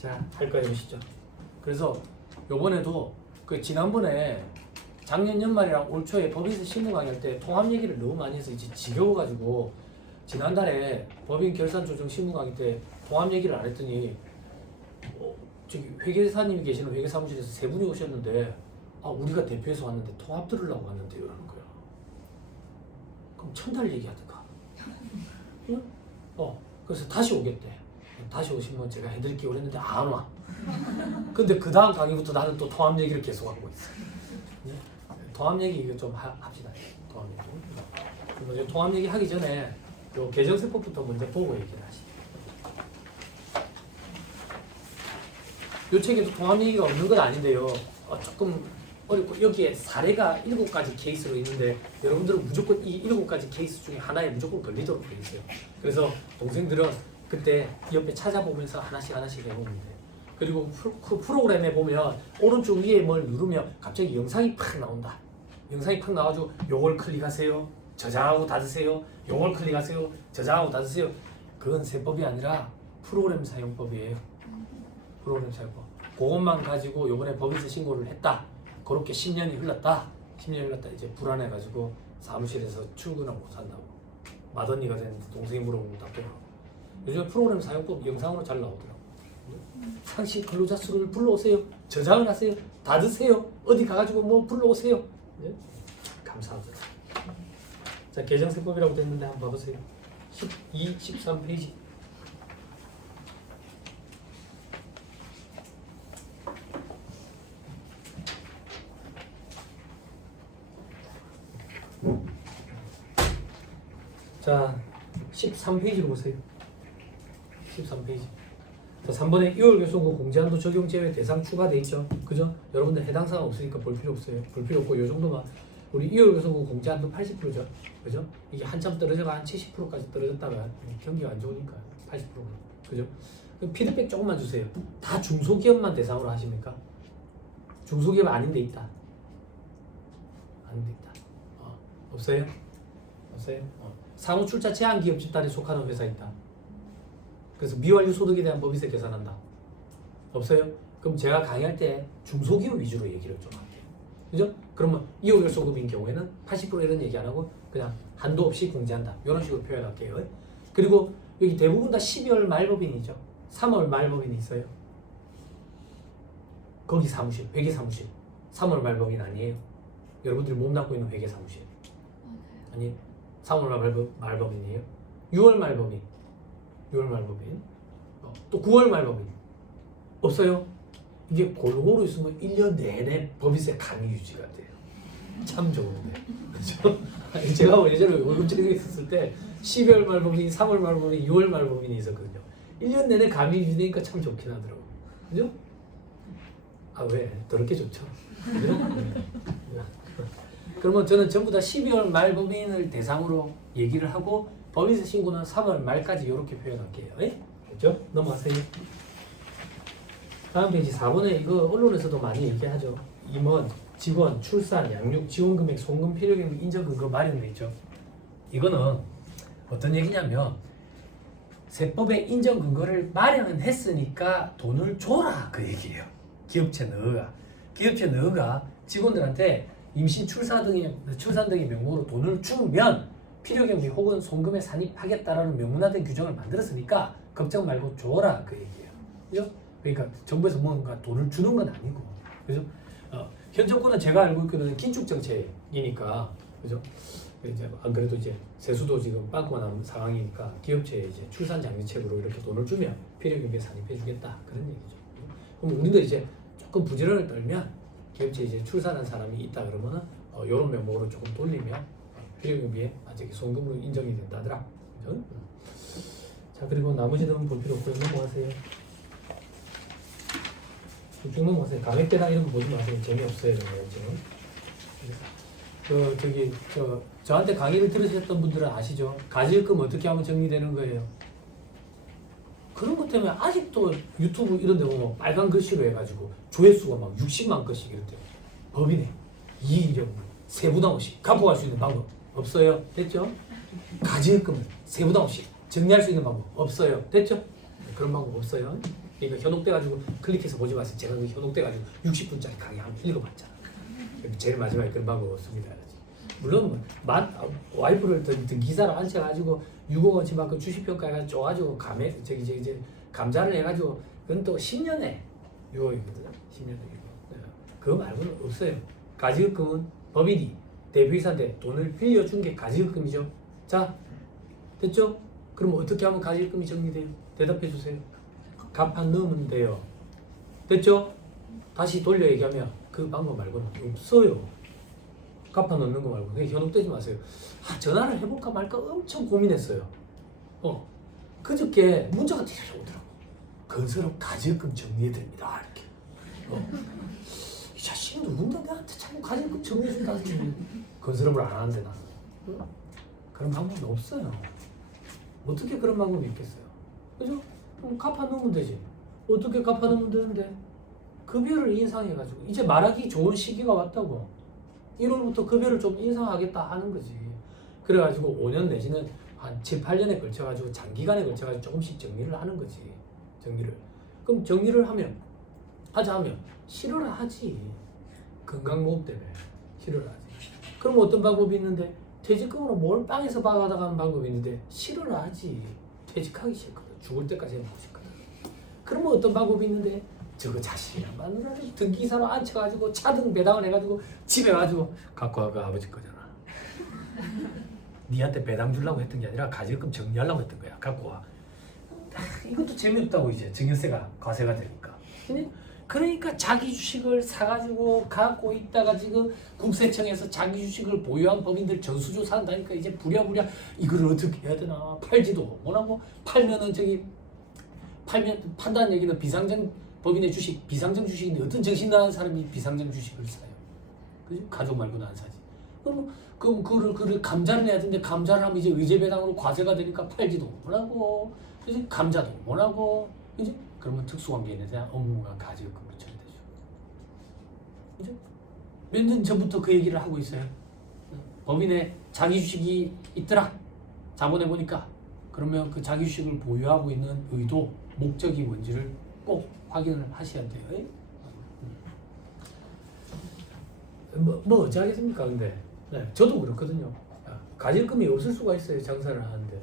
자, 할 거예요, 보시죠. 그래서 요번에도 그 지난번에 작년 연말이랑 올 초에 법인세 신고 강의할 때 통합 얘기를 너무 많이 해서 이제 지겨워가지고 지난달에 법인 결산 조정 신고 강의 때 통합 얘기를 안 했더니 저기 회계사님이 계시는 회계사무실에서 세 분이 오셨는데 우리가 대표해서 왔는데 통합 들으려고 왔는데요 이러는 거야. 그럼 천달 얘기하든가. 응? 그래서 다시 오겠대. 다시 오시면 제가 해드릴게요 그랬는데 안 와. 근데 그 다음 강의부터 나는 또 통합 얘기를 계속 하고 있어. 네? 통합 얘기 이거 좀 합시다. 통합 얘기. 그럼 통합 얘기 하기 전에 요 개정세법부터 먼저 보고 얘기를 하시죠. 요 책에도 통합 얘기가 없는 건 아닌데요. 조금 어렵고 여기에 사례가 7가지 케이스로 있는데 여러분들은 무조건 이 7가지 케이스 중에 하나에 무조건 걸리도록 되어 있어요. 그래서 동생들은 그때 옆에 찾아보면서 하나씩 해보면 돼요. 그리고 그 프로그램에 보면 오른쪽 위에 뭘 누르면 갑자기 영상이 팍 나온다. 영상이 팍 나와가지고 요걸 클릭하세요. 저장하고 닫으세요. 요걸 클릭하세요. 저장하고 닫으세요. 그건 세법이 아니라 프로그램 사용법이에요. 프로그램 사용법. 그것만 가지고 요번에 법인세 신고를 했다. 그렇게 10년이 흘렀다. 10년이 흘렀다. 이제 불안해가지고 사무실에서 출근하고 못 산다고. 맏언니가 됐는데 동생이 물어보면 답변하고. 요즘 프로그램 사용법 영상으로 잘 나오더라고. 상시 근로자 수를 불러오세요. 저장을 하세요. 닫으세요. 어디 가가지고 뭐 불러오세요. 네? 감사하죠. 자, 개정세법이라고 됐는데 한번 봐보세요. 12, 13페이지. 자, 13페이지로 보세요. 13페이지. 자, 3번에 2월 교통부 공제한도 적용 제외 대상 추가돼 있죠. 그죠? 여러분들 해당 사항 없으니까 볼 필요 없어요. 볼 필요 없고 요 정도만. 우리 2월 교통부 공제한도 80%죠. 그죠? 이게 한참 떨어져가 한 70%까지 떨어졌다가 경기가 안 좋으니까 80%가. 그죠? 그럼 피드백 조금만 주세요. 다 중소기업만 대상으로 하십니까? 중소기업 아닌 데 있다. 아닌 데 있다. 없어요? 없어요? 상호 출자 제한 기업 집단에 속하는 회사 있다. 그래서 미완료 소득에 대한 법인세 계산한다. 없어요? 그럼 제가 강의할 때 중소기업 위주로 얘기를 좀 할게요. 그죠? 그러면 2월 소급인 경우에는 80% 이런 얘기 안 하고 그냥 한도 없이 공제한다. 이런 식으로 표현할게요. 그리고 여기 대부분 다 12월 말법인이죠. 3월 말법인이 있어요. 거기 사무실, 회계사무실. 3월 말법인 아니에요. 여러분들이 몸담고 있는 회계사무실. 아니, 3월 말법인이에요. 6월 말법인. 6월 말법인. 또 9월 말법인. 없어요? 이게 골고루 있으면 1년 내내 법인세 감이 유지가 돼요. 참 좋은데. 그렇죠? 제가 예전에 월급쟁이 있었을 때 12월 말법인, 3월 말법인, 6월 말법인이 있었거든요. 1년 내내 감이 유지되니까 참 좋긴 하더라고요. 그죠? 왜? 더럽게 좋죠. 그죠? 그러면 저는 전부 다 12월 말 법인을 대상으로 얘기를 하고 법인세 신고는 3월 말까지 이렇게 표현할게요. 그렇죠? 넘어가세요. 다음 페이지 4번에 이거 언론에서도 많이 얘기하죠. 임원, 직원, 출산, 양육, 지원금액, 송금, 필요금액, 인정근거 마련돼 있죠. 이거는 어떤 얘기냐면 세법의 인정근거를 마련은 했으니까 돈을 줘라 그 얘기예요. 기업체 너가 직원들한테 임신 출산 등의 명목으로 돈을 주면 필요경비 혹은 송금에 산입하겠다라는 명문화된 규정을 만들었으니까 걱정 말고 줘라 그 얘기예요. 그죠? 그러니까 정부에서 뭔가 돈을 주는 건 아니고, 그죠? 현 정권은 제가 알고 있기로는 긴축 정책이니까, 그죠? 이제 안 그래도 이제 세수도 지금 빵꾸가 난 상황이니까 기업체에 이제 출산 장려책으로 이렇게 돈을 주면 필요경비에 산입해주겠다 그런 얘기죠. 그럼 우리도 이제 조금 부지런을 떨면 기업체 이제 출산한 사람이 있다 그러면은 이런 명목으로 조금 돌리면 필요경비에 저기 송금으로 인정이 된다더라. 그죠? 자, 그리고 나머지는 볼 필요 없고요. 넘어가세요. 쭉 넘어가세요. 가격대랑 이런 거 보지 마세요. 재미없어요. 지금. 저한테 강의를 들으셨던 분들은 아시죠? 가질금 어떻게 하면 정리되는 거예요? 그런 것 때문에 아직도 유튜브 이런 데 보면 빨간 글씨로 해가지고 조회수가 막 60만 건씩 이렇대요. 법인에 이익이력 세부담 없이 갚아갈 수 있는 방법 없어요. 됐죠? 가질금을 세부담 없이 정리할 수 있는 방법 없어요. 됐죠? 그런 방법 없어요. 그러니까 현혹돼가지고 클릭해서 보지 마세요. 제가 그 현혹돼가지고 60분짜리 강의 한번 읽어봤잖아. 제일 마지막에 그런 방법 없습니다. 물론 와이프를 든 기사를 앉혀가지고 6억원치 받고 주식평가해가지고 쪼가지고 감자를 해가지고 그건 또 10년에 6억이거든요. 10년에 6억. 그거 말고는 없어요. 가지급금은 법인이 대표이사한테 돈을 빌려준 게 가지급금이죠. 자, 됐죠? 그럼 어떻게 하면 가지급금이 정리돼요? 대답해 주세요. 갚아 넣으면 돼요. 됐죠? 다시 돌려 얘기하면 그 방법 말고는 없어요. 갚아 넣는 거 말고. 현혹되지 마세요. 전화를 해볼까 말까 엄청 고민했어요. 그저께 문자가 뒤로 오더라고. 건설업 가지급금 정리해드립니다. 이렇게. 이 자식이 누군가 나한테 자꾸 가지급금 정리해준다는 게 건설업을 안 하는데 나. 그런 방법이 없어요. 어떻게 그런 방법이 있겠어요? 그죠? 그럼 갚아 넣으면 되지. 어떻게 갚아 넣으면 되는데? 급여를 인상해가지고 이제 말하기 좋은 시기가 왔다고. 1월부터 급여를 좀 인상하겠다 하는 거지. 그래가지고 5년 내지는 한 7, 8년에 걸쳐가지고 장기간에 걸쳐가지고 조금씩 정리를 하는 거지. 정리를. 그럼 정리를 하자 하면 싫어라 하지. 건강보험 때문에 싫어라 하지. 그럼 어떤 방법이 있는데 퇴직금으로 몰빵해서 받아가는 방법이 있는데 싫어라 하지. 퇴직하기 싫거든. 죽을 때까지 해보고 싶거든. 그러면 어떤 방법이 있는데 저거 자식이랑 마누라를 등기사로 앉혀가지고 차등 배당을 해가지고 집에 가지고 갖고 와가 아버지 거잖아. 니한테 배당 주려고 했던 게 아니라 가지금 정리하려고 했던 거야. 갖고 와. 이것도 재미없다고 이제 증여세가 과세가 되니까. 그러니까 자기 주식을 사가지고 갖고 있다가 지금 국세청에서 자기 주식을 보유한 법인들 전수조사 한다니까 이제 부랴부랴 이걸 어떻게 해야 되나. 팔지도 못하고 팔면은 판다는 얘기는 비상장 법인의 주식, 비상장 주식인데 어떤 정신 나간 사람이 비상장 주식을 사요? 그죠? 가족 말고는 안 사지. 그럼 그걸 감자를 해야 되는데 감자를 하면 이제 의제배당으로 과세가 되니까 팔지도 못하고, 그지? 감자도 못하고, 그지? 그러면 특수관계인에 대한 업무가 가지급금으로 처리되죠. 그죠? 몇 년 전부터 그 얘기를 하고 있어요. 법인에 자기 주식이 있더라. 자본해 보니까 그러면 그 자기 주식을 보유하고 있는 의도, 목적이 뭔지를 꼭 확인을 하셔야 돼요. 뭐 어찌하겠습니까? 근데 저도 그렇거든요. 가지급금이 없을 수가 있어요. 장사를 하는데.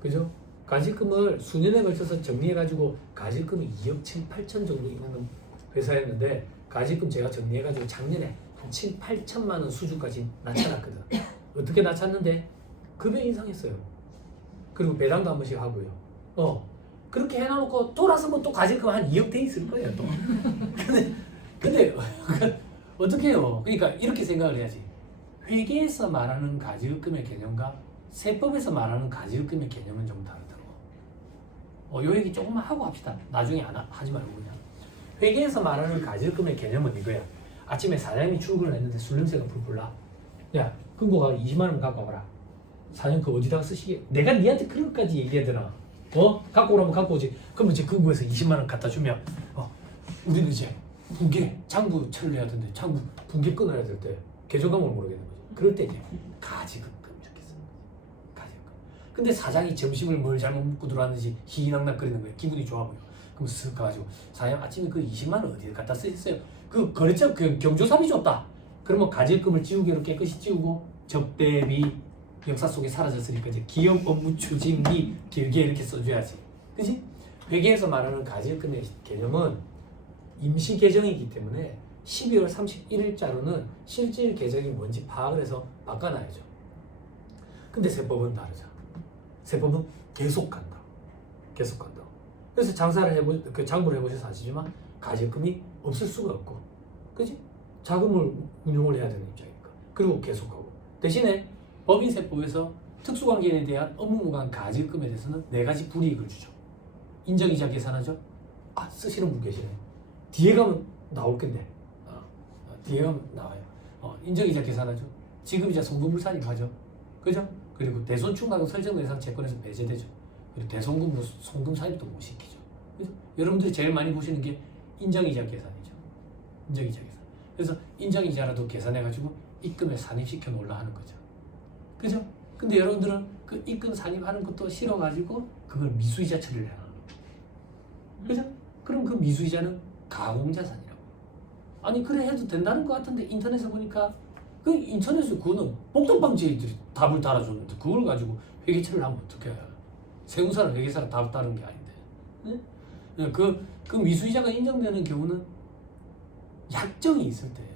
그죠? 가지급금을 수년에 걸쳐서 정리해가지고 가지급금이 2억 7, 8천 정도 있는 회사였는데 가지급금 제가 정리해가지고 작년에 한 7, 8천만 원 수준까지 낮춰놨거든. 어떻게 낮췄는데? 급여 인상했어요. 그리고 배당도 한 번씩 하고요. 그렇게 해놔놓고 돌아서면 또 가지급금 한 2억 돼 있을 거예요. 또. 근데 어떻게 해요? 그러니까 이렇게 생각을 해야지. 회계에서 말하는 가지급금의 개념과 세법에서 말하는 가지급금의 개념은 좀 다르다고. 요 얘기 조금만 하고 합시다. 나중에 하지 말고 그냥. 회계에서 말하는 가지급금의 개념은 이거야. 아침에 사장님이 출근을 했는데 술 냄새가 풀풀 나. 야, 금고가 20만 원 갖고 와봐라. 사장님 그거 어디다가 쓰시게? 내가 니한테 그런 것까지 얘기해야 되나? 갖고 오라면 갖고 오지. 그러면 이제 금고에서 20만 원 갖다 주면 우리는 이제 장부 처리를 해야 되는데 장부 분기 끊어야 될 때 계정감을 모르겠는 거지. 그럴 때 이제 가지급금 좋겠어. 가지급금. 근데 사장이 점심을 뭘 잘못 먹고 들어왔는지 희희낙낙거리는 거예요. 기분이 좋아 보여. 그럼 쓱 가가지고 사장님 아침에 그 20만 원 어디에 갖다 쓰셨어요? 그 거래처 경조사비 줬다. 그러면 가지급금을 지우개로 깨끗이 지우고 접대비 역사 속에 사라졌으니까 이제 기업 업무 추진비 길게 이렇게 써줘야지. 그지? 회계에서 말하는 가지급금의 개념은 임시 개정이기 때문에 12월 31일자로는 실질 개정이 뭔지 파악을 해서 바꿔놔야죠. 근데 세법은 다르죠. 세법은 계속 간다. 계속 간다. 그래서 장부를 해보셔서 아시지만 가지급금이 없을 수가 없고, 그지? 자금을 운용을 해야 되는 입장이니까. 그리고 계속하고. 대신에 법인세법에서 특수관계인에 대한 업무무관 가지급금에 대해서는 4가지 불이익을 주죠. 인정이자 계산하죠. 쓰시는 분 계시네. 뒤에 가면 나올 건데. 뒤에 가면 나와요. 인정이자 계산하죠. 지급이자 송금불산입 하죠. 그죠? 그리고 대손충당은 설정대상 채권에서 배제되죠. 그리고 대손금, 송금 사입도 못 시키죠. 그죠? 여러분들이 제일 많이 보시는 게 인정이자 계산이죠. 인정이자 계산. 그래서 인정이자라도 계산해가지고 입금에 산입시켜 놓으려 하는 거죠. 그죠? 근데 여러분들은 그 입금 산입하는 것도 싫어가지고 그걸 미수이자 처리를 해놔. 그죠? 그럼 미수이자는 가공자산이라고. 아니 그래 해도 된다는 것 같은데 인터넷에 보니까 그 인터넷에 그거는 복덕방지들이 답을 달아줬는데 그걸 가지고 회계처리를 하면 어떡해. 세무사는 회계사를 답을 따르는 게 아닌데. 네? 그 미수이자가 인정되는 경우는 약정이 있을 때예요.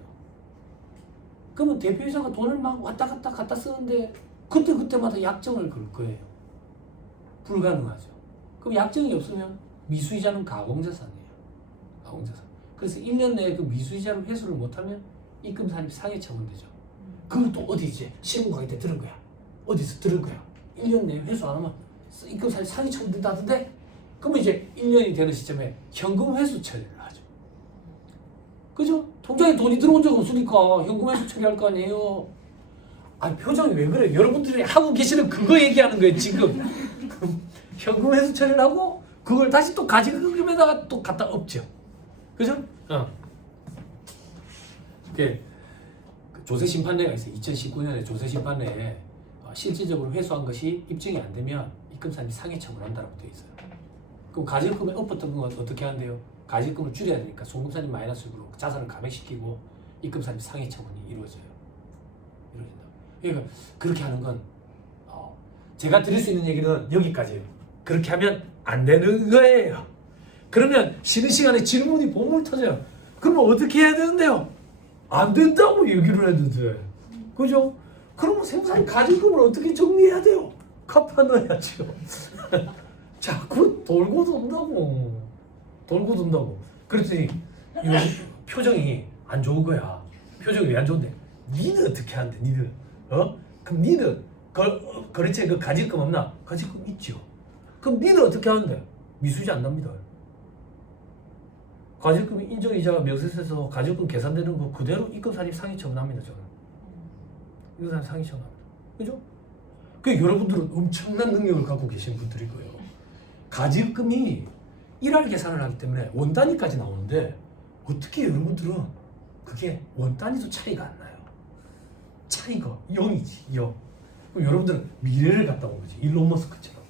그러면 대표이사가 돈을 막 왔다 갔다 갖다 쓰는데 그때마다 약정을 걸 거예요. 불가능하죠. 그럼 약정이 없으면 미수이자는 가공자산이에요. 가공자산. 그래서 1년 내에 그 미수이자를 회수를 못하면 입금산입 상해 처분되죠. 그걸 또 어디 이제 신고하게 때 들은 거야. 어디서 들은 거야. 1년 내에 회수 안 하면 입금산입 상해 처분된다던데. 그러면 이제 1년이 되는 시점에 현금 회수 처리를 하죠. 그죠? 통장에 돈이 들어온 적 없으니까 현금 회수 처리할 거 아니에요. 아니 표정이 왜 그래? 여러분들이 하고 계시는 그거 얘기하는 거예요 지금. 현금 회수 처리를 하고 그걸 다시 또 가지금에다가 또 갖다 엎죠. 그죠? 그 조세 심판례가 있어요. 2019년에 조세 심판례에 실질적으로 회수한 것이 입증이 안 되면 입금산이 상해 처분한다고 되어 있어요. 그럼 가지금에 엎었던 건 어떻게 하는데요? 가지금을 줄여야 되니까 송금산이 마이너스로 자산을 감액시키고 입금산이 상해 처분이 이루어진다. 그러니까 그렇게 하는 건 제가 드릴 수 있는 얘기는 여기까지예요. 그렇게 하면 안 되는 거예요. 그러면 쉬는 시간에 질문이 봉을 터져요. 그러면 어떻게 해야 되는데요? 안 된다고 얘기를 했는데, 그죠? 그러면 세무사님 가지금을 어떻게 정리해야 돼요? 갚아 넣어야죠. 자꾸 돌고 돈다고. 그랬더니 표정이 안 좋은 거야. 표정이 왜 안 좋은데? 니는 어떻게 하는데? 니는 그럼 니는 거래처에 그 가지금 없나? 가지금 있죠. 그럼 니는 어떻게 하는데? 미수이자 안 납니다. 가지금 인정이자가 명세서에서 가지금 계산되는 거 그대로 입금산입 상해 처분합니다. 저는 입금산입 상해 처분합니다. 그죠? 그 여러분들은 엄청난 능력을 갖고 계신 분들일 거예요. 가지금이 1할 계산을 하기 때문에 원 단위까지 나오는데 어떻게 여러분들은 그게 원 단위도 차이가 안 나요. 차이가 0이지 0. 그럼 여러분들은 미래를 갔다 온 거지. 일론 머스크처럼.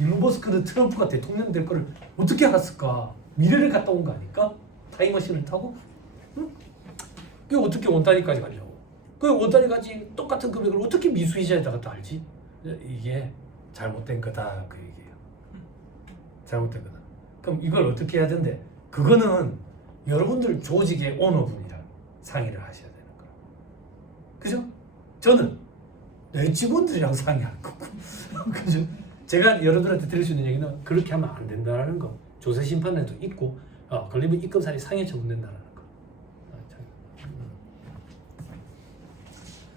일론 머스크는 트럼프가 대통령 될 거를 어떻게 알았을까? 미래를 갔다 온 거 아닐까? 타임머신을 타고? 응? 그게 어떻게 원 단위까지 가냐고. 그 원 단위까지 똑같은 금액을 어떻게 미수이자에다가 또 알지? 이게 잘못된 거다 그 얘기예요. 잘못된 거다. 그럼 이걸 어떻게 해야 되는데? 그거는 여러분들 조직의 오너분이랑 상의를 하셔야 되는 거예요. 그죠? 저는 내 직원들이랑 상의할 거고. 그죠? 제가 여러분들한테 드릴 수 있는 얘기는 그렇게 하면 안 된다는 거. 조세 심판에도 있고 걸리면 입금산이 상해 처분된다는 거.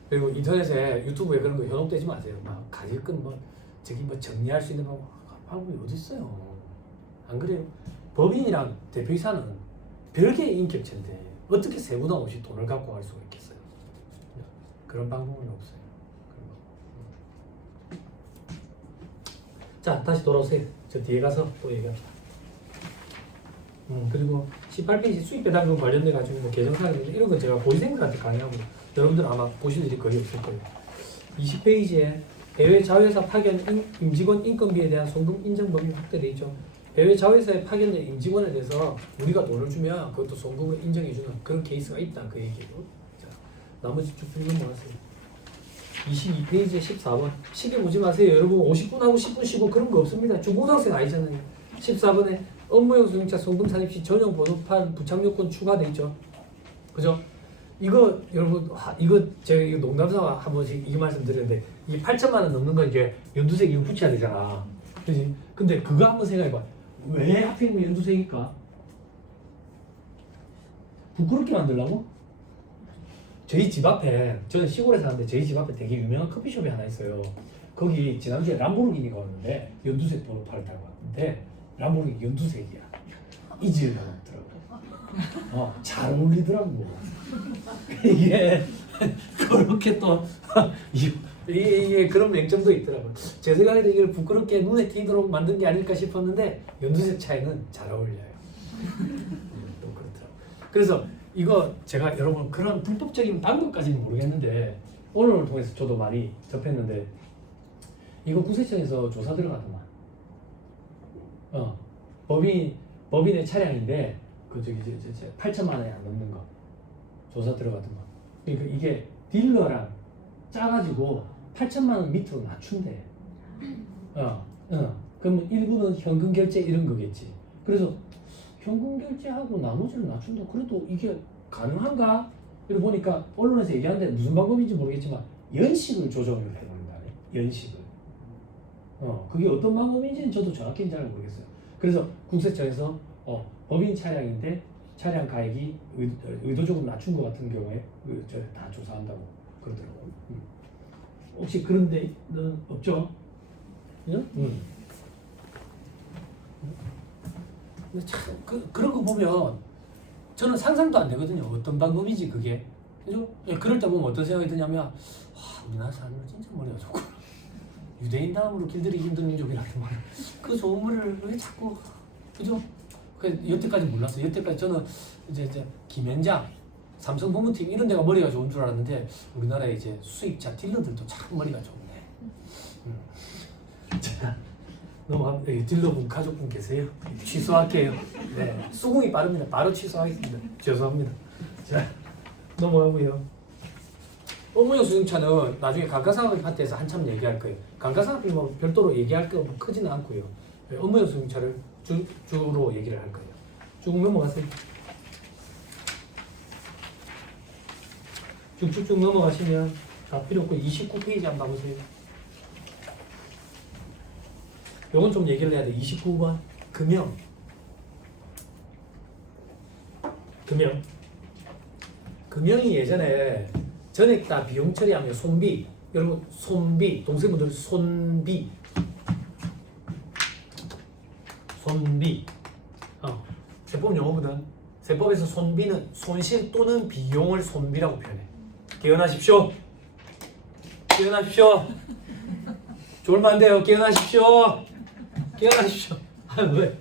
그리고 인터넷에 유튜브에 그런 거 현혹되지 마세요. 막 가지금 저기 정리할 수 있는 방법이 어디 있어요? 안 그래요? 법인이랑 대표이사는 별개의 인격체인데 어떻게 세부나 없이 돈을 갖고 갈 수가 있겠어요? 그런 방법은 없어요. 자, 다시 돌아오세요. 저 뒤에 가서 또 얘기합시다. 그리고 18페이지 수익 배당금 관련돼 가지고 뭐 계정사항 이런 건 제가 고위생들한테 강의하고 여러분들 아마 보실 일이 거의 없을 거예요. 20페이지에 해외 자회사 파견 임직원 인건비에 대한 송금 인정 범위 확대돼 있죠. 해외 자회사에 파견된 임직원에 대해서 우리가 돈을 주면 그것도 송금을 인정해주는 그런 케이스가 있다 그 얘기예요. 자, 나머지 쭉 넘어가세요. 22페이지에 14번 시계 보지 마세요. 여러분 50분 하고 10분 쉬고 그런 거 없습니다. 중고등학생 아니잖아요. 14번에 업무용 수용차 송금 산입 시 전용 번호판 부착 요건 추가돼 있죠. 그죠? 이거 여러분 이거 제가 이거 농담삼아 한 번씩 이 말씀 드렸는데 이 8천만 원 넘는 거 이제 연두색 이거 붙여야 되잖아. 그지? 근데 그거 한번 생각해봐. 왜 하필이면 연두색일까? 부끄럽게 만들라고? 저희 집 앞에 저는 시골에 사는데 저희 집 앞에 되게 유명한 커피숍이 하나 있어요. 거기 지난주에 람보르기니가 왔는데 연두색 번호판을 달고 왔는데 람보르기니 연두색이야. 이질감 없더라고. 잘 어울리더라고. 이게 그렇게 또 이게 그런 맹점도 있더라고. 제 생각에도 이걸 부끄럽게 눈에 띄도록 만든 게 아닐까 싶었는데 연두색 차이는 잘 어울려요. 또 그렇더라고. 그래서 이거 제가 여러분 그런 불법적인 방법까지는 모르겠는데 오늘을 통해서 저도 많이 접했는데 이거 구세청에서 조사 들어가더만 법이 법인의 차량인데 그 저기 8천만 원이 안 넘는 거 조사 들어갔던 거. 그러니까 이게 딜러랑 짜가지고 8천만 원 밑으로 낮춘대. 그러면 일부는 현금 결제 이런 거겠지. 그래서 현금 결제하고 나머지를 낮춘다. 그래도 이게 가능한가? 이러고 보니까 언론에서 얘기하는데 무슨 방법인지 모르겠지만 연식을 조정을 해놓는다네. 연식을. 그게 어떤 방법인지는 저도 정확히는 잘 모르겠어요. 그래서 국세청에서 법인 차량인데 차량 가액이 의도적으로 낮춘 것 같은 경우에 다 조사한다고 그러더라고요. 혹시 그런 데는 없죠? 응? 참 그런 거 보면 저는 상상도 안 되거든요. 어떤 방법이지 그게. 그죠? 그럴 때 보면 어떤 생각이 드냐면 와, 우리나라 사람들 진짜 머리가 좋고 유대인 다음으로 길들이기 힘든 민족이라는 말. 그 좋은 말을 왜 자꾸 그죠? 여태까지 몰랐어요. 여태까지 저는 이제 김현장, 삼성 법무팀 이런 데가 머리가 좋은 줄 알았는데 우리나라의 이제 수입차 딜러들도 참 머리가 좋네. 자, 넘어갑니다. 딜러분 가족분 계세요? 취소할게요. 네, 수긍이 빠릅니다. 바로 취소하겠습니다. 죄송합니다. 자, 넘어가고요. 업무용 수중차는 나중에 감가상각 파트에서 한참 얘기할 거예요. 감가상각비 뭐 별도로 얘기할 거 뭐 크지는 않고요. 업무용 수중차를 주로 얘기를 할 거예요. 쭉 넘어가세요. 쭉쭉쭉 넘어가시면 다 필요 없고 29페이지 한번 봐보세요. 요건 좀 얘기를 해야 돼. 29번 금형. 금형이 예전에 전액 다 비용 처리하면 손비. 여러분 손비. 동생분들 손비. 세법 용어거든. 세법에서 손비는 손실 또는 비용을 손비라고 표현해. 깨어나십시오. 졸면 안 돼요. 깨어나십시오. 왜?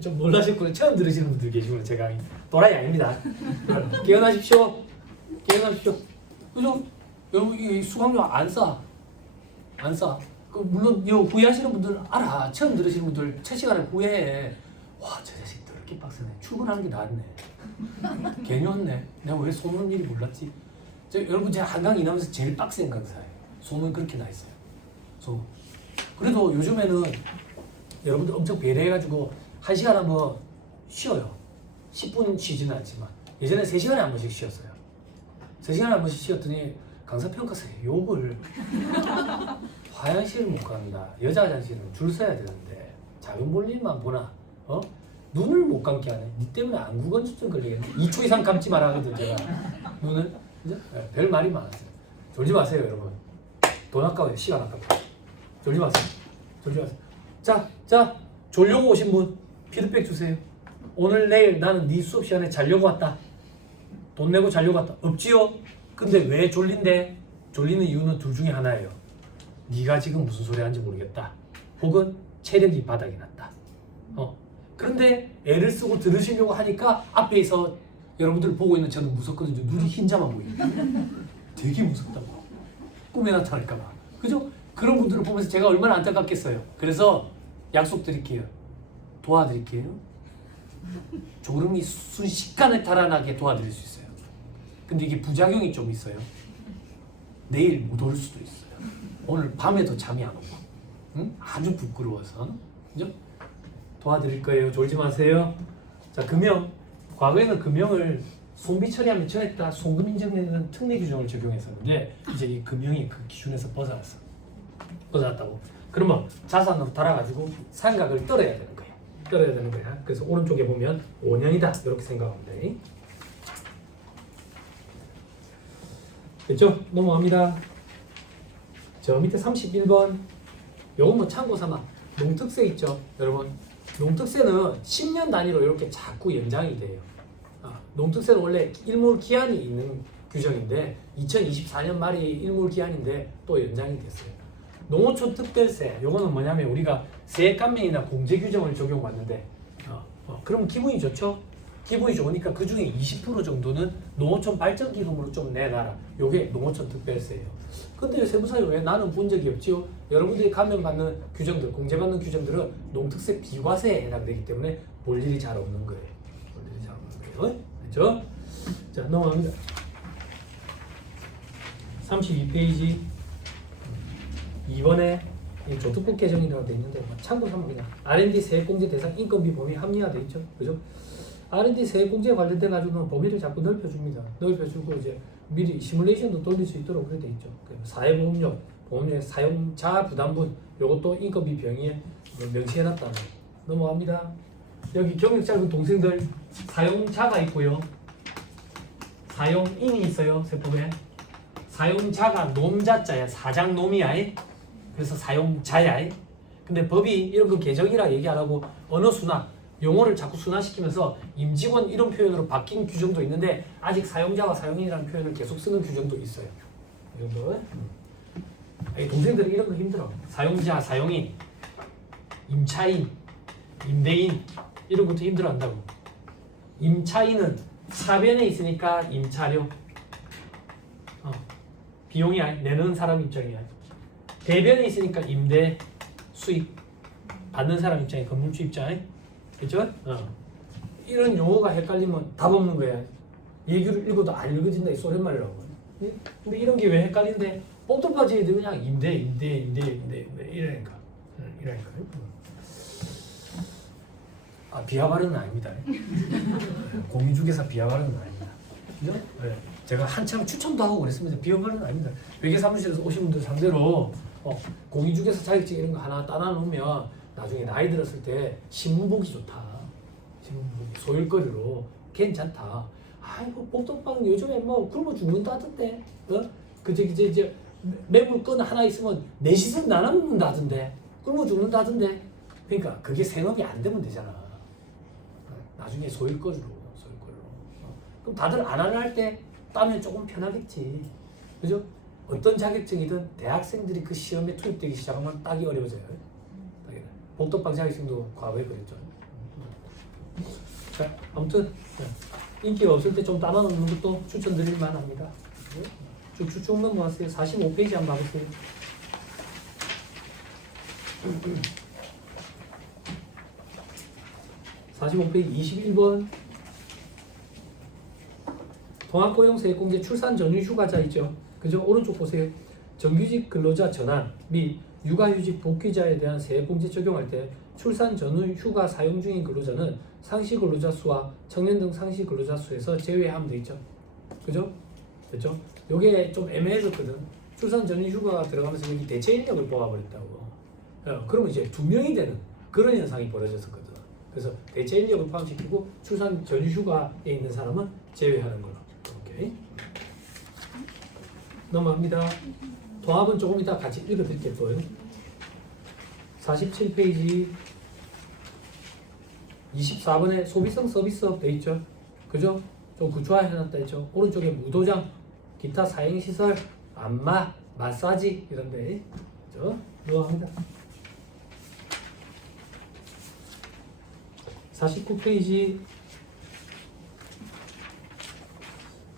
좀 놀라셨구나. 처음 들으시는 분들 계시구나. 제가 도라이 아닙니다. 깨어나십시오. 그죠? 여러분 이 수강료 안 싸. 물론 이 후회하시는 분들 알아. 처음 들으시는 분들 첫 시간에 후회해. 와, 저 자식 더럽게 빡세네. 출근하는 게 낫네. 괜히 왔네. 내가 왜 소문 일이 몰랐지? 여러분 제가 한강 이남에서 제일 빡센 강사예요. 소문 그렇게 나 있어요. 소문. 그래도 요즘에는 여러분들 엄청 배려해가지고 1시간 한번 쉬어요. 10분 쉬지는 않지만 예전에 3시간에 한 번씩 쉬었어요. 3시간에 한 번씩 쉬었더니 강사평가서에 욕을 화장실 못 간다. 여자 화장실은 줄 서야 되는데 작은 볼일만 보나? 눈을 못 감게 하네. 니 때문에 안구건조증 걸리겠네. 2초 이상 감지 마라 하거든 제가. 눈을. 그죠? 네, 별 말이 많았어요. 졸지 마세요 여러분. 돈 아까워요. 시간 아깝다. 졸지 마세요. 자 졸려고 오신 분 피드백 주세요. 오늘 내일 나는 네 수업 시간에 자려고 왔다. 돈 내고 자려고 왔다. 없지요? 근데 왜 졸린데? 졸리는 이유는 둘 중에 하나예요. 네가 지금 무슨 소리 하는지 모르겠다. 혹은 체력이 바닥이 났다. 그런데 애를 쓰고 들으시려고 하니까 앞에 있어 여러분들 보고 있는 저는 무섭거든요. 눈이 흰자만 보이고 되게 무섭다고. 꿈에 나타날까봐. 그죠? 그런 분들을 보면서 제가 얼마나 안타깝겠어요. 그래서 약속드릴게요. 도와드릴게요. 졸음이 순식간에 달아나게 도와드릴 수 있어요. 근데 이게 부작용이 좀 있어요. 내일 못 올 수도 있어요. 오늘 밤에도 잠이 안 오고. 응? 아주 부끄러워서. 그죠? 도와드릴 거예요. 졸지 마세요. 자, 금형. 과거에는 금형을 손비 처리하면 전액 다 송금 인정되는 특례 규정을 적용했었는데 이제 이 금형이 그 기준에서 벗어났다고. 그러면 자산으로 달아가지고 상각을 떨어야 되는 거야. 그래서 오른쪽에 보면 5년이다. 이렇게 생각하면 돼. 됐죠? 넘어갑니다. 저 밑에 31번. 요건 뭐 참고 삼아. 농특세 있죠? 여러분. 농특세는 10년 단위로 이렇게 자꾸 연장이 돼요. 농특세는 원래 일몰 기한이 있는 규정인데 2024년 말이 일몰 기한인데 또 연장이 됐어요. 농어촌 특별세, 요거는 뭐냐면 우리가 세액감면이나 공제 규정을 적용받는데 그럼 기분이 좋죠? 기분이 좋으니까 그 중에 20% 정도는 농어촌 발전기금으로 좀 내놔라. 요게 농어촌 특별세예요. 근데 세무사에 왜 나는 본 적이 없지요? 여러분들이 감면받는 규정들, 공제받는 규정들은 농특세 비과세에 해당되기 때문에 볼 일이 잘 없는 거예요. 볼 일이 잘 없는 거예요. 그렇죠? 자, 넘어갑니다. 32페이지 2번에 조특법 개정이라고 되어 있는데 참고하면 그냥 R&D 세액공제 대상 인건비 범위 합리화돼 있죠. 그죠? R&D 세액공제 관련돼 가지고는 범위를 자꾸 넓혀줍니다. 넓혀주고 이제 미리 시뮬레이션도 돌릴 수 있도록 그렇게 돼 있죠. 사회보험료, 보험료 사용자 부담분 요것도 인건비 병위에 명시해놨다는 넘어갑니다. 여기 경력 짧은 동생들 사용자가 있고요. 사용인이 있어요. 세법에 사용자가 놈자자야. 사장놈이야. 그래서 사용자야. 근데 법이 이런 거 개정이라 얘기 안 하고 언어 순화, 용어를 자꾸 순화시키면서 임직원 이런 표현으로 바뀐 규정도 있는데 아직 사용자와 사용인이라는 표현을 계속 쓰는 규정도 있어요. 이 정도. 동생들이 이런 거 힘들어. 사용자, 사용인, 임차인, 임대인 이런 것도 힘들어한다고. 임차인은 사변에 있으니까 임차료. 비용이 내는 사람 입장이야. 대변에 있으니까 임대 수익 받는 사람 입장이 건물주 입장. 그렇죠? 이런 용어가 헷갈리면 답 없는 거야. 얘기를 읽어도 안 읽어진다 이 소리말이라고. 근데 이런 게 왜 헷갈리는데 뽕떡바지 애들 그냥 임대 이러니까. 비하 발언은 아닙니다. 공유주계사 비하 발언은 아닙니다. 그죠? 네. 제가 한참 추천도 하고 그랬습니다. 비하 발언은 아닙니다. 회계사무실에서 오신 분들 상대로 공유주계사 자격증 이런 거 하나 따놔 놓으면 나중에 나이 들었을 때 신문 보기 좋다. 신문 보기 소일거리로 괜찮다. 아이고 뽕떡방 요즘에 뭐 굶어 죽는다던데. 이제 매물건 하나 있으면 내시선 나눠 먹는다던데. 굶어 죽는다던데. 그러니까 그게 생업이 안 되면 되잖아. 나중에 소일거리로. 그럼 다들 안 할 때 따면 조금 편하겠지. 그죠? 어떤 자격증이든 대학생들이 그 시험에 투입되기 시작하면 따기 어려워져요. 복덕방 자격증도 과거에 그랬죠. 자, 아무튼 인기가 없을 때 좀 따라놓는 것도 추천드릴 만합니다. 쭉쭉 넘어왔어요. 45페이지 한번 봐보세요. (45페이지) 21번 통합고용세액공제 출산 전후 휴가자 있죠. 그죠? 오른쪽 보세요. 정규직 근로자 전환 및 육아휴직 복귀자에 대한 세액공제 적용할 때 출산 전후 휴가 사용 중인 근로자는 상시 근로자 수와 청년 등 상시 근로자 수에서 제외하면 돼 있죠. 그죠? 됐죠? 요게 좀 애매해졌거든. 출산 전후 휴가가 들어가면서 여기 대체 인력을 뽑아버렸다고. 그러면 이제 2명이 되는 그런 현상이 벌어졌었거든. 그래서 대체 인력을 포함시키고 출산 전후 휴가에 있는 사람은 제외하는 걸로. 오케이. 넘어갑니다. 통합은 조금 이따 같이 읽어드릴게요. 47페이지 24번에 소비성 서비스업 돼 있죠. 그죠? 좀 구조화 해놨다 했죠. 오른쪽에 무도장, 기타 사행시설, 안마, 마사지 이런데 그죠? 넘어갑니다. 49페이지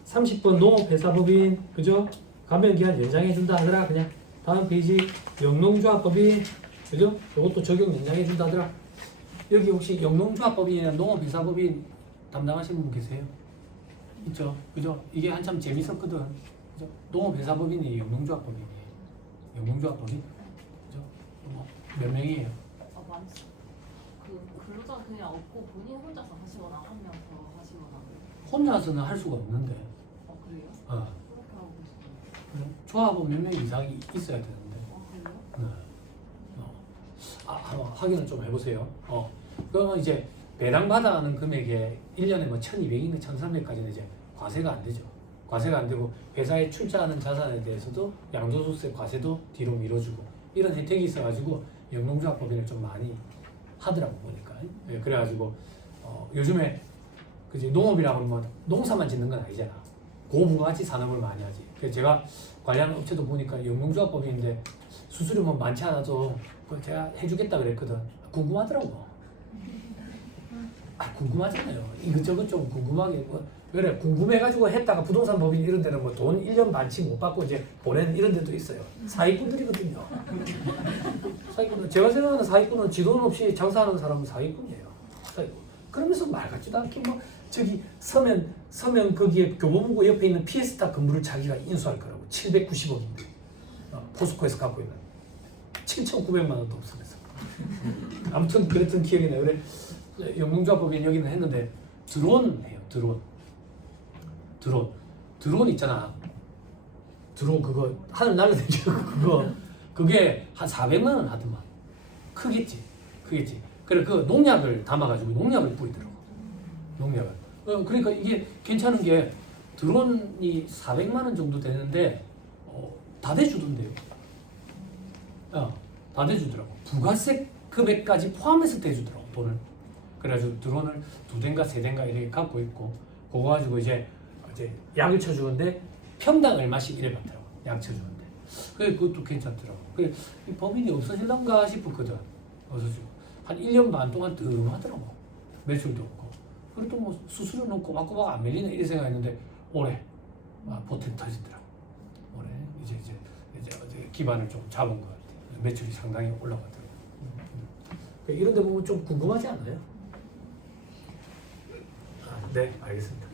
30번 농업회사법인 그죠? 감면기한 연장해준다 하더라. 그냥 다음 페이지 영농조합법인 그죠? 이것도 적용 연장해준다 하더라. 여기 혹시 영농조합법인이나 농업회사법인 담당하시는 분 계세요? 있죠? 그죠? 이게 한참 재밌었거든. 그죠? 농업회사법인이 영농조합법인이에요. 영농조합법인 그죠? 몇 명이에요? 많지. 그 근로자 그냥 없고 본인 혼자서 하시거나 한 명 더 하시거나. 혼자서는 할 수가 없는데. 그래요? 그렇게 하고 계시네요. 그래? 조합은 몇 명 이상이 있어야 되는데. 그래요? 네. 한번 확인을 좀 해보세요. 그러면 이제 배당받아 하는 금액에 1년에 뭐 1200인가 1300까지는 이제 과세가 안 되죠. 과세가 안 되고 회사에 출자하는 자산에 대해서도 양도소득세 과세도 뒤로 밀어주고 이런 혜택이 있어가지고 영농조합법인을 좀 많이 하더라고 보니까. 네, 그래가지고 요즘에 그지 농업이라고 하면 농사만 짓는 건 아니잖아. 고부가치 산업을 많이 하지. 그래서 제가 관리하는 업체도 보니까 영농조합법인인데 수수료만 많지 않아도 제가 해주겠다 그랬거든. 궁금하더라고. 궁금하잖아요. 이것저것 좀 궁금하게 그래 궁금해가지고 했다가 부동산 법인 이런 데는 뭐 돈 1년 반치 못 받고 이제 보내는 이런 데도 있어요. 사기꾼들이거든요. 사기꾼. 제가 생각하는 사기꾼은 지돈 없이 장사하는 사람은 사기꾼이에요. 사기꾼. 그러면서 말 같지도 않게 뭐 저기 서면 거기에 교보문고 옆에 있는 피에스타 건물을 자기가 인수할 거라고 790억인데 포스코에서 갖고 있는 7,900만 원도 없으면서 아무튼 그랬던 기억이 나요. 그래 영농조합법인 여기는 했는데 드론 해요. 드론 있잖아. 드론 그거 하늘 날려다니는 그거 그게 한 400만 원 하더만. 크겠지. 그래 그 농약을 담아가지고 농약을 뿌리더라고. 농약을. 그러니까 이게 괜찮은 게 드론이 400만 원 정도 되는데 다 대주던데요. 다 대주더라고. 부가세 금액까지 포함해서 대주더라고 돈을. 그래가지고 드론을 2대인가 3대인가 이렇게 갖고 있고 그거 가지고 이제 약을 쳐주는데 평당 얼마씩 이래 받더라고. 약 쳐주는데. 그래 그것도 괜찮더라고. 그래 이 법인이 없어질란가 싶었거든. 없어지고 한 1년 반 동안 뜸하더라고. 매출도 없고. 그래도 뭐 수수료는 꼬박꼬박 안 밀리네 이래 생각했는데 올해 보탬 터지더라고. 올해 이제 기반을 좀 잡은 것 같아. 매출이 상당히 올라가더라고. 이런 데 보면 좀 궁금하지 않아요? 네, 알겠습니다.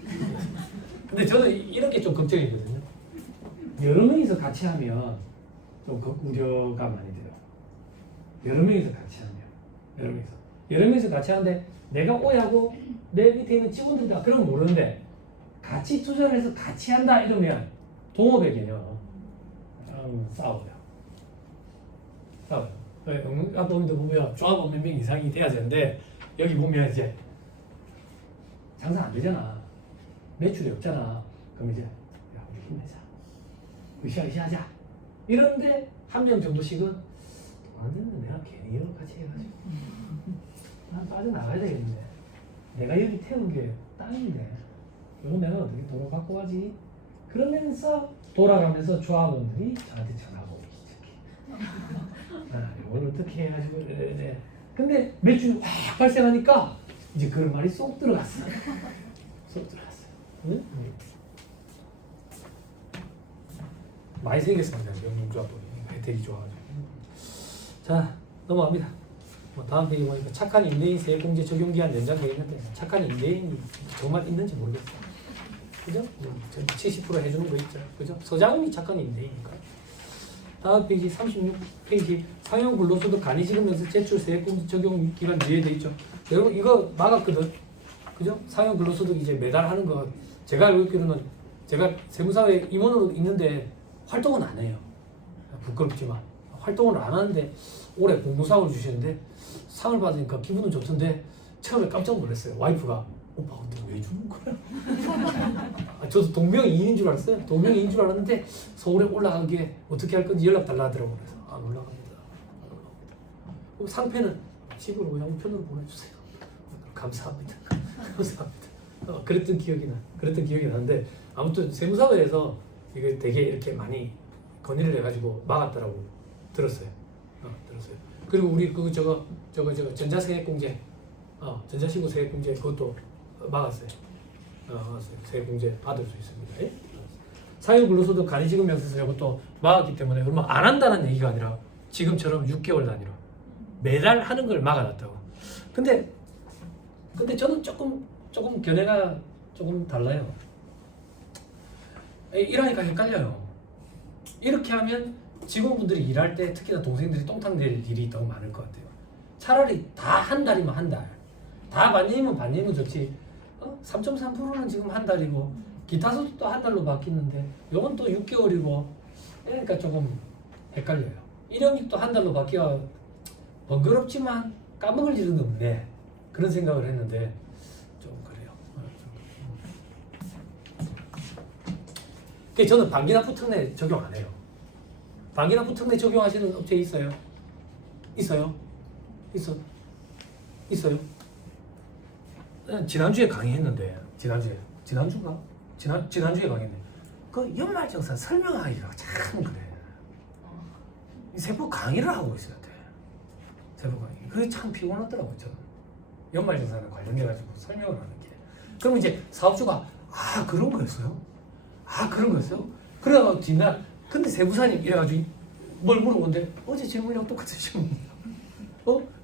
근데 저는 이런 게 좀 걱정이거든요. 여러 명이서 같이 하면 좀 우려가 많이 돼요. 여러 명이서 같이 하면. 여러 명이서 같이 하는데 내가 오야고 내 밑에 있는 직원들다 그런 건 모르는데 같이 투자를 해서 같이 한다 이러면 동업의 개념 싸워요. 아빠님도 보면 조합원 몇 명 이상이 돼야 되는데 여기 보면 이제 장사 안 되잖아. 매출이 없잖아. 그럼 이제 야 우리 힘내자. 으쌰으쌰하자. 이런데 한 명 정도씩은 안 되면 내가 괜히 이런 같이 해가지고 난 빠져나가야 되겠는데 내가 여기 태운 게 땅인데 이거 내가 어떻게 도로 갖고 가지? 그러면서 돌아가면서 조합원들이 저한테 전화가 오기 시작해. 이걸 어떻게 해가지고 근데 매출이 확 발생하니까 이제 그런 말이 쏙 들어갔어. 응? 많이 생겼습니다. 영농조합법이 혜택이 좋아가지고. 자 넘어갑니다. 다음 페이지 보니까 착한 임대인 세액공제 적용기한 연장돼 있는데 착한 임대인이 정말 있는지 모르겠어요. 그죠? 70% 해주는 거 있죠. 그죠? 서장훈이 착한 임대인이니까. 다음 페이지 36페이지 상용 근로소득 간이지급에서 제출 세액공제 적용 기간 유예돼 있죠. 여러분 이거 막았거든. 그죠? 상용 근로소득 이제 매달 하는 거 제가 알고 있기로는 제가 세무사회 임원으로 있는데 활동은 안 해요. 부끄럽지만 활동을 안 하는데 올해 공무상을 주시는데 상을 받으니까 기분은 좋던데 처음에 깜짝 놀랐어요. 와이프가 오빠 근데 왜 주는 거야? 저도 동명이인인 줄 알았어요. 동명이인인 줄 알았는데 서울에 올라가기에 어떻게 할 건지 연락 달라 하더라고요. 그래서 안 올라갑니다. 그럼 상패는 집으로 그냥 우편으로 보내주세요. 감사합니다. 감사합니다. 그랬던 기억이 나는데 아무튼 세무사회에서 이게 되게 이렇게 많이 건의를 해가지고 막았다라고 들었어요. 그리고 우리 저거 전자세액공제, 전자신고 세액공제 그것도 막았어요. 세액공제 받을 수 있습니다. 예? 사용근로소득 간이지급 명세서 이것도 막았기 때문에 그러면 안 한다는 얘기가 아니라 지금처럼 6개월 단위로 매달 하는 걸 막아놨다고. 근데 저는 조금 견해가 조금 달라요. 이러니까 헷갈려요. 이렇게 하면 직원분들이 일할 때 특히나 동생들이 똥탕 낼 일이 더 많을 것 같아요. 차라리 다 한 달이면 한 달, 다 반년이면 반년이면 좋지. 3.3%는 지금 한 달이고 기타 소득도 한 달로 바뀌는데 이건 또 6개월이고 그러니까 조금 헷갈려요. 일용직도 한 달로 바뀌어 번거롭지만 까먹을 일은 없네. 그런 생각을 했는데 좀 그래요. 그래서 저는 반기납부 특례 적용 안 해요. 반기납부 특례 적용하시는 업체 있어요? 있어요? 지난주에 강의했는데 지난주에 강의했는데 그 연말정산 설명하기가 참 그래. 세부 강의를 하고 있어야 돼. 세부 강의. 그게 참 피곤하더라고요. 저는. 연말정산에 관련돼가지고 설명을 하는 게. 그럼 이제 사업주가 그런 거였어요? 그런 거였어요? 그래가지고 뒷날 근데 세무사님 이래가지고 뭘 물어보는데 어제 질문이랑 똑같은 질문이야.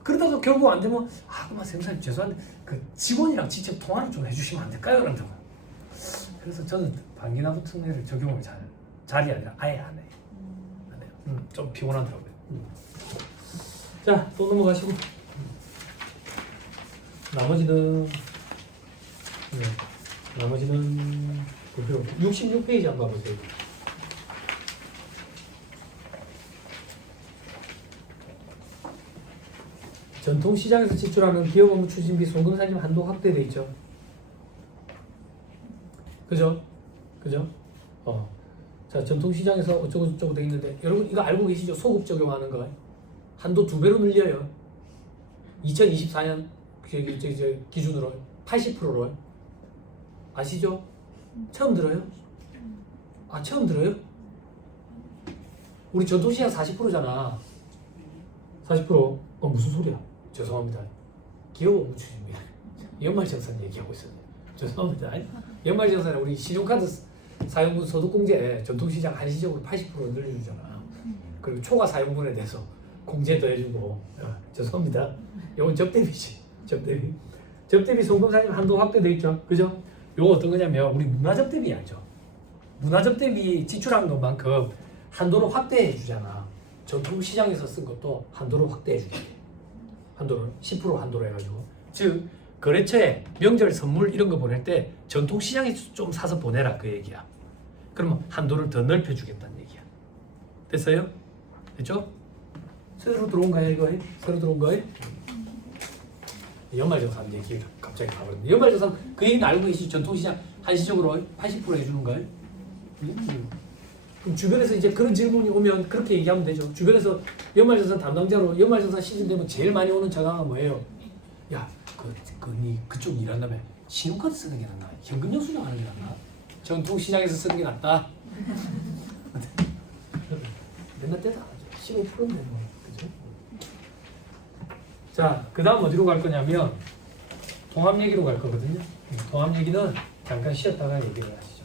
그러다가 결국 안 되면 그만 선생님 죄송한데 그 직원이랑 직접 통화를 좀 해주시면 안 될까요? 그런다고. 그래서 저는 반기나무 특례를 적용을 잘이 아니라 아예 안 해요. 안 해요. 좀 피곤하더라고요. 자, 또 넘어가시고. 나머지는 볼 필요 없고 66페이지 한번 봐보세요. 전통시장에서 지출하는 기업 업무 추진비 송금상임 한도 확대돼 있죠. 그죠? 자, 전통시장에서 어쩌고 돼 있는데 여러분 이거 알고 계시죠? 소급 적용하는 거 한도 2배로 늘려요. 2024년 기준으로 80%로 아시죠? 처음 들어요? 처음 들어요? 우리 전통시장 40%잖아. 40%. 무슨 소리야? 죄송합니다. 기업 업무 추진비 연말정산 얘기하고 있어요. 죄송합니다. 연말정산에 우리 신용카드 사용분 소득공제 전통시장 한시적으로 80% 늘려주잖아. 그리고 초과 사용분에 대해서 공제 더해주고. 죄송합니다. 이건 접대비지. 접대비 송금상임 한도 확대돼 있죠. 그죠? 요거 어떤 거냐면 우리 문화접대비 알죠? 문화접대비 지출한 것만큼 한도를 확대해 주잖아. 전통시장에서 쓴 것도 한도를 확대해 주게. 한도를 10% 한도로 해가지고. 즉 거래처에 명절 선물 이런 거 보낼 때 전통시장에서 좀 사서 보내라 그 얘기야. 그러면 한도를 더 넓혀주겠다는 얘기야. 됐어요? 됐죠? 새로 들어온 거야 이거? 새로 들어온 거야? 연말정산 얘기 갑자기 가버렸네. 연말정산 그 얘기는 알고 계시죠? 전통시장 한시적으로 80% 해주는 거예요? 그럼 주변에서 이제 그런 질문이 오면 그렇게 얘기하면 되죠. 주변에서 연말정산 담당자로 연말정산 시즌 되면 제일 많이 오는 전화가 뭐예요? 야, 니 그쪽 일한다며 신용카드 쓰는 게 낫나? 현금 영수증 하는 게 낫나? 전통시장에서 쓰는 게 낫다? 맨날 떼다 하죠. 15%인데 뭐. 그죠? 자, 그 다음 어디로 갈 거냐면 통합 얘기로 갈 거거든요. 통합 얘기는 잠깐 쉬었다가 얘기를 하시죠.